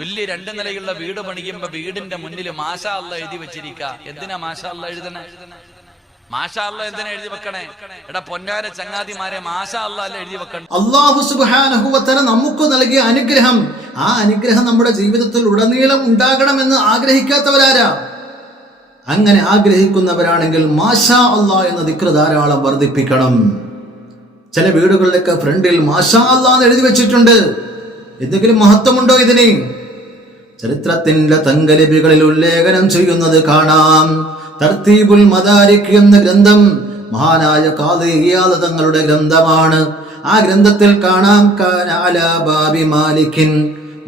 വലിയ 2 നിലയുള്ള വീട് പണിയുമ്പോ വീടിന്റെ മുന്നിൽ മാഷാ അല്ലാഹ് എഴുതി വെച്ചിരിക്കുക. എന്തിനാ മാഷാ അല്ലാഹ് എഴുതണേ? മാഷാ അല്ലാഹ് എന്തിനാ എഴുതി വെക്കണേ? എടാ പൊന്നാര ചങ്ങാതിമാരെ, മാഷാ അല്ലാഹ് അല്ല എഴുതി വെക്കണം. അല്ലാഹു സുബ്ഹാനഹു വ തആല നമുക്ക് നൽകിയ അനുഗ്രഹം, ആ അനുഗ്രഹം നമ്മുടെ ജീവിതത്തിൽ ഉടനീളം ഉണ്ടാകണമെന്ന് ആഗ്രഹിക്കാത്തവരാരാ? അങ്ങനെ ആഗ്രഹിക്കുന്നവരാണെങ്കിൽ മാഷാ അല്ലാഹ് എന്ന ദിക്ർ ധാരാളം വർദ്ധിപ്പിക്കണം. ചില വീടുകളിലൊക്കെ ഫ്രണ്ടിൽ മാഷാ അല്ലാഹ് എന്ന് എഴുതി വെച്ചിട്ടുണ്ട്. എന്തെങ്കിലും മഹത്വമുണ്ടോ ഇതിന്? ചരിത്രത്തിന്റെ തങ്കലിപികളിൽ ഉല്ലേഖനം ചെയ്യുന്നത് കാണാം. തർത്തീബുൽ മദാരിക് എന്ന ഗ്രന്ഥം മഹാനായ ഖാദി ഇയാദ് തങ്ങളുടെ ഗ്രന്ഥമാണ്. ആ ഗ്രന്ഥത്തിൽ കാണാം ബാബി മാലിക്കിൻ,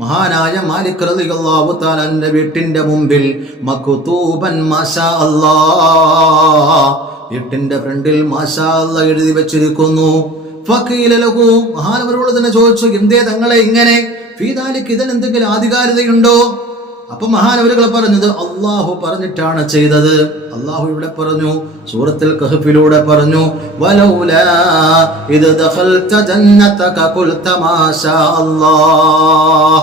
മഹാനായ മാലിക് റളിയല്ലാഹു തആലയുടെ വീട്ടിന്റെ മുമ്പിൽ മക്തൂബൻ മാഷാ അല്ലാഹ്, വീട്ടിന്റെ ഫ്രണ്ടിൽ മാഷാ അല്ലാഹ് എഴുതി വെച്ചിരിക്കുന്നു. ഫഖീല ലഹു, മഹാനവരോട് തന്നെ ചോദിച്ചു, എന്തേ തങ്ങളെ ഇങ്ങനെ? ഫീദാലിക്, ഇതിന് എന്തെങ്കിലും ആധികാരികതയുണ്ടോ? അപ്പൊ മഹാനവരുകൾ പറഞ്ഞത് അള്ളാഹു പറഞ്ഞിട്ടാണ് ചെയ്തത്. അള്ളാഹു ഇവിടെ പറഞ്ഞു, സൂറത്തുൽ കഹ്ഫിലൂടെ പറഞ്ഞു, വലൗലാ ഇദ് ദഖൽത ജന്നതക ഖുൽത മാഷാ അല്ലാഹ്.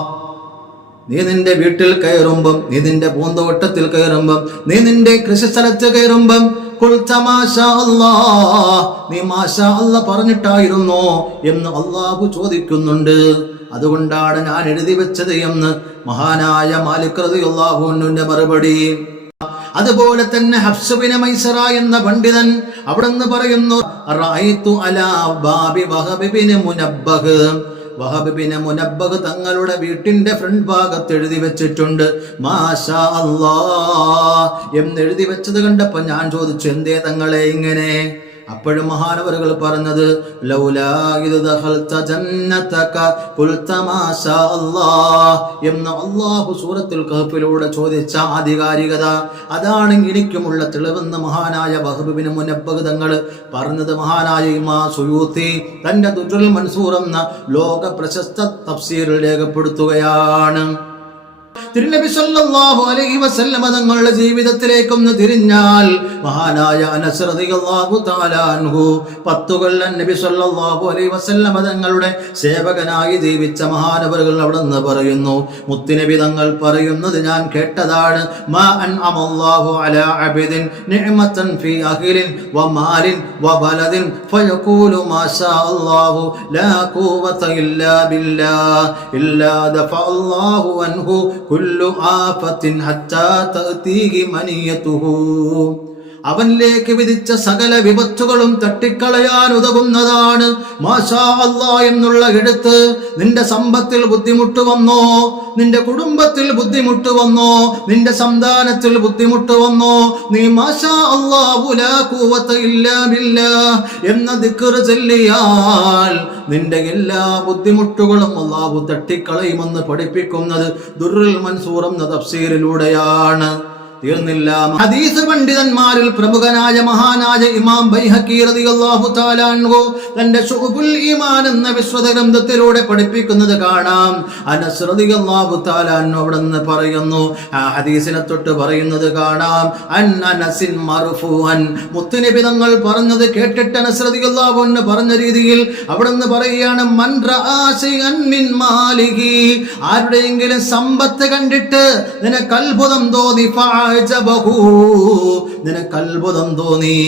നീ നിന്റെ വീട്ടിൽ കയറുമ്പം, നീ നിന്റെ പൂന്തോട്ടത്തിൽ കയറുമ്പം, നീ നിന്റെ കൃഷിസ്ഥലത്ത് കയറുമ്പം ഖുൽത മാഷാ അല്ലാഹ്, നീ മാഷാ അല്ലാഹ് പറഞ്ഞിട്ടായിരുന്നോ എന്ന് അള്ളാഹു ചോദിക്കുന്നുണ്ട്. അതുകൊണ്ടാണ് ഞാൻ എഴുതി വെച്ചത് എന്ന് മഹാനായ മാലിക് റളിയല്ലാഹു അൻഹുവിന്റെ മറുപടി. അതുപോലെ തന്നെ ഹഫ്സ് ബിൻ മൈസറ എന്ന പണ്ഡിതൻ അവിടെന്ന് പറയുന്നു, റഅയ്തു അലാ ബാബി വഹബ് ബിൻ മുനബ്ബഹ്, വഹബ് ബിൻ മുനബ്ബഹ് തങ്ങളുടെ വീട്ടിന്റെ ഫ്രണ്ട് ഭാഗത്ത് എഴുതി വെച്ചിട്ടുണ്ട് മാഷാ അല്ലാഹ് എന്ന് എഴുതി വെച്ചത് കണ്ടപ്പോൾ ഞാൻ ചോദിച്ചു, എന്തേ തങ്ങളെ ഇങ്ങനെ? അപ്പോഴും മഹാനവറുകൾ പറഞ്ഞത്, ലൗലാ ഇദ് ദഖൽത ജന്നതക ഖുൽത മാഷാ അല്ലാഹ് എന്ന് അല്ലാഹു സൂറത്തുൽ കഹ്ഫിലൂടെ ചോദിച്ച ആധികാരികത, അതാണ് എനിക്കുമുള്ള തെളിവെന്ന് മഹാനായ വഹബ് ബിൻ മുനബ്ബഹ് തങ്ങൾ പറഞ്ഞത്. മഹാനായ ഇമാം സുയൂത്തി തന്റെ ദുർറുൽ മൻസൂർ എന്ന ലോക പ്രശസ്ത തഫ്സീറിൽ രേഖപ്പെടുത്തുകയാണ്. തിരുനബി സല്ലല്ലാഹു അലൈഹി വസല്ലമ തങ്ങളുടെ ജീവിതത്തിലേക്കൊന്ന് തിരിഞ്ഞാൽ മഹാനായ അനസ് റളിയല്ലാഹു തആല അൻഹു 10 കൊല്ലം നബി സല്ലല്ലാഹു അലൈഹി വസല്ലമ തങ്ങളുടെ സേവകനായി ജീവിച്ച മഹാനവറുകൾ അവിടെന്ന് പറയുന്നു, മുത്തുനബി തങ്ങൾ പറയുന്നത് ഞാൻ കേട്ടതാണ്, മാ അൻഅമല്ലാഹു അലാ അബ്ദിൻ നിഅമതൻ ഫീ അഹ്ലിൻ വ മാലിൻ വ ബലദിൻ ഫയഖൂലു മാഷാ അല്ലാഹു ലാ ഖുവത ഇല്ലാ ബില്ലാഹ് ഇല്ലാ ദഫഅല്ലാഹു അൻഹു കുല്ലു ആഫത്തിൻ ഹത്താ തഅതീഹി മനിയതുഹു. അവനിലേക്ക് വിധിച്ച സകല വിപത്തുകളും തട്ടിക്കളയാൻ ഉതകുന്നതാണ് മാഷാ അല്ലാഹ് എന്നുള്ള എഴുത്ത്. നിന്റെ സമ്പത്തിൽ ബുദ്ധിമുട്ട് വന്നോ, നിന്റെ കുടുംബത്തിൽ ബുദ്ധിമുട്ട് വന്നോ, നിന്റെ സന്താനത്തിൽ ബുദ്ധിമുട്ട് വന്നോ, നീ മാഷാ അല്ലാഹു ലാ ഖുവത ഇല്ലാ ബില്ലാഹ് എന്ന ദിക്ർ ചൊല്ലിയാൽ നിന്റെ എല്ലാ ബുദ്ധിമുട്ടുകളും അല്ലാഹു തട്ടിക്കളയുമെന്ന് പഠിപ്പിക്കുന്നത് ദുർറുൽ മൻസൂർ എന്ന തഫ്സീറിലൂടെയാണ്. തീർന്നില്ല, ഹദീസ് പണ്ഡിതന്മാരിൽ പ്രമുഖനായ മഹാനായ ഇമാം ബൈഹഖി റളിയല്ലാഹു തആല അൻഹു തന്റെ ശുഅബുൽ ഈമാൻ എന്ന വിശ്വത ഗ്രന്ഥത്തിലൂടെ പഠിപ്പിക്കുന്നത് കാണാം. അനസ് റളിയല്ലാഹു തആല അൻഹു അവിടെന്ന് പറയുന്നു, ആ ഹദീസിനെ തൊട്ട് പറയുന്നത് കാണാം, അൻ അനസിൻ മർഫൂഅൻ, മുത്തുനബി തങ്ങൾ പറഞ്ഞത് കേട്ടിട്ട് അനസ് റളിയല്ലാഹു അൻഹു പറഞ്ഞ രീതിയിൽ അവിടെന്ന് പറയുകയാണ്, മൻ റആ ശൈഅൻ മിൻ മാലിഹി, ആരുടെയെങ്കിലും സമ്പത്ത് കണ്ടിട്ട് നിനക്ക് അത്ഭുതം തോന്നി, നിനക്ക് അത്ഭുതം തോന്നി,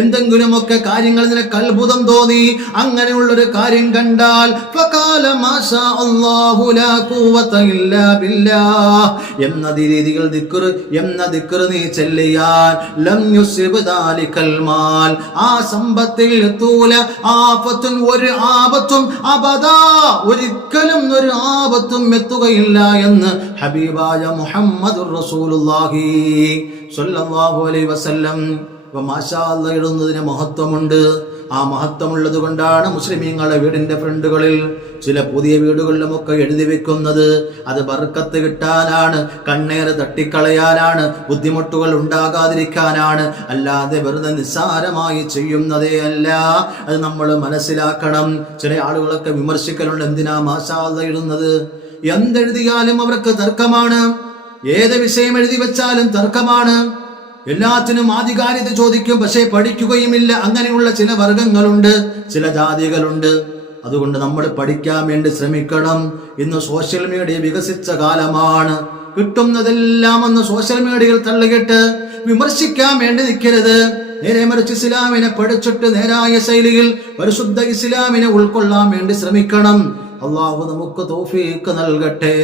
എന്തെങ്കിലുമൊക്കെ കാര്യങ്ങൾ നിനക്ക് അത്ഭുതം തോന്നി, അങ്ങനെയുള്ളൊരു കാര്യം കണ്ടാൽ ഫഖാല മാഷാ അല്ലാഹു ലാ ഖുവത ഇല്ലാ ബില്ലാഹ് എന്ന രീതിയിൽ ദിക്ർ നീ ചൊല്ലിയാൽ ലം യുസിബ് ദാലികൽ മാൽ, ആ സമ്പത്തിൽ എത്തൂല ആഫത്തുൻ, ഒരു ആപത്തും അബദാ, ഒരിക്കലും ഒരു ആപത്തും എത്തുകയില്ല എന്ന് ഹബീബായ മുഹമ്മദുർ റസൂലുള്ളാഹി സ്വല്ലല്ലാഹു അലൈഹി വസല്ലം. മാഷാ അല്ലാഹ് ഇടുന്നതിന് മഹത്വമുണ്ട്. ആ മഹത്വമുള്ളത് കൊണ്ടാണ് മുസ്ലിമീങ്ങളുടെ വീടിന്റെ ഫ്രണ്ടുകളിൽ ചില പുതിയ വീടുകളിലുമൊക്കെ എഴുതി വെക്കുന്നത്. അത് ബർക്കത്ത് കിട്ടാനാണ്, കണ്ണേറ് തട്ടിക്കളയാനാണ്, ബുദ്ധിമുട്ടുകൾ ഉണ്ടാകാതിരിക്കാനാണ്, അല്ലാതെ വെറുതെ നിസ്സാരമായി ചെയ്യുന്നതേ അല്ല. അത് നമ്മൾ മനസ്സിലാക്കണം. ചില ആളുകളൊക്കെ വിമർശിക്കലുണ്ട്, എന്തിനാ മാഷാ അല്ലാഹ് ഇടുന്നത്? എന്തെഴുതിയാലും അവർക്ക് തർക്കമാണ്, ഏത് വിഷയം എഴുതി വെച്ചാലും തർക്കമാണ്, എല്ലാത്തിനും ആധികാരികത ചോദിക്കും, പക്ഷേ പഠിക്കുകയുമില്ല. അങ്ങനെയുള്ള ചില വർഗങ്ങളുണ്ട്, ചില ജാതികളുണ്ട്. അതുകൊണ്ട് നമ്മൾ പഠിക്കാൻ വേണ്ടി ശ്രമിക്കണം. ഇന്ന് സോഷ്യൽ മീഡിയ വികസിച്ച കാലമാണ്. കിട്ടുന്നതെല്ലാം ഒന്ന് സോഷ്യൽ മീഡിയയിൽ തള്ളിയിട്ട് വിമർശിക്കാൻ വേണ്ടി നിൽക്കരുത്. നേരെ മറിച്ച് ഇസ്ലാമിനെ പഠിച്ചിട്ട് നേരായ ശൈലിയിൽ പരിശുദ്ധ ഇസ്ലാമിനെ ഉൾക്കൊള്ളാൻ വേണ്ടി ശ്രമിക്കണം. അള്ളാഹു നമുക്ക് തൗഫീഖ് നൽകട്ടെ.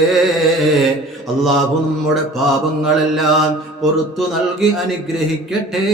അള്ളാഹു നമ്മുടെ പാപങ്ങളെല്ലാം പുറത്തു നൽകി അനുഗ്രഹിക്കട്ടെ.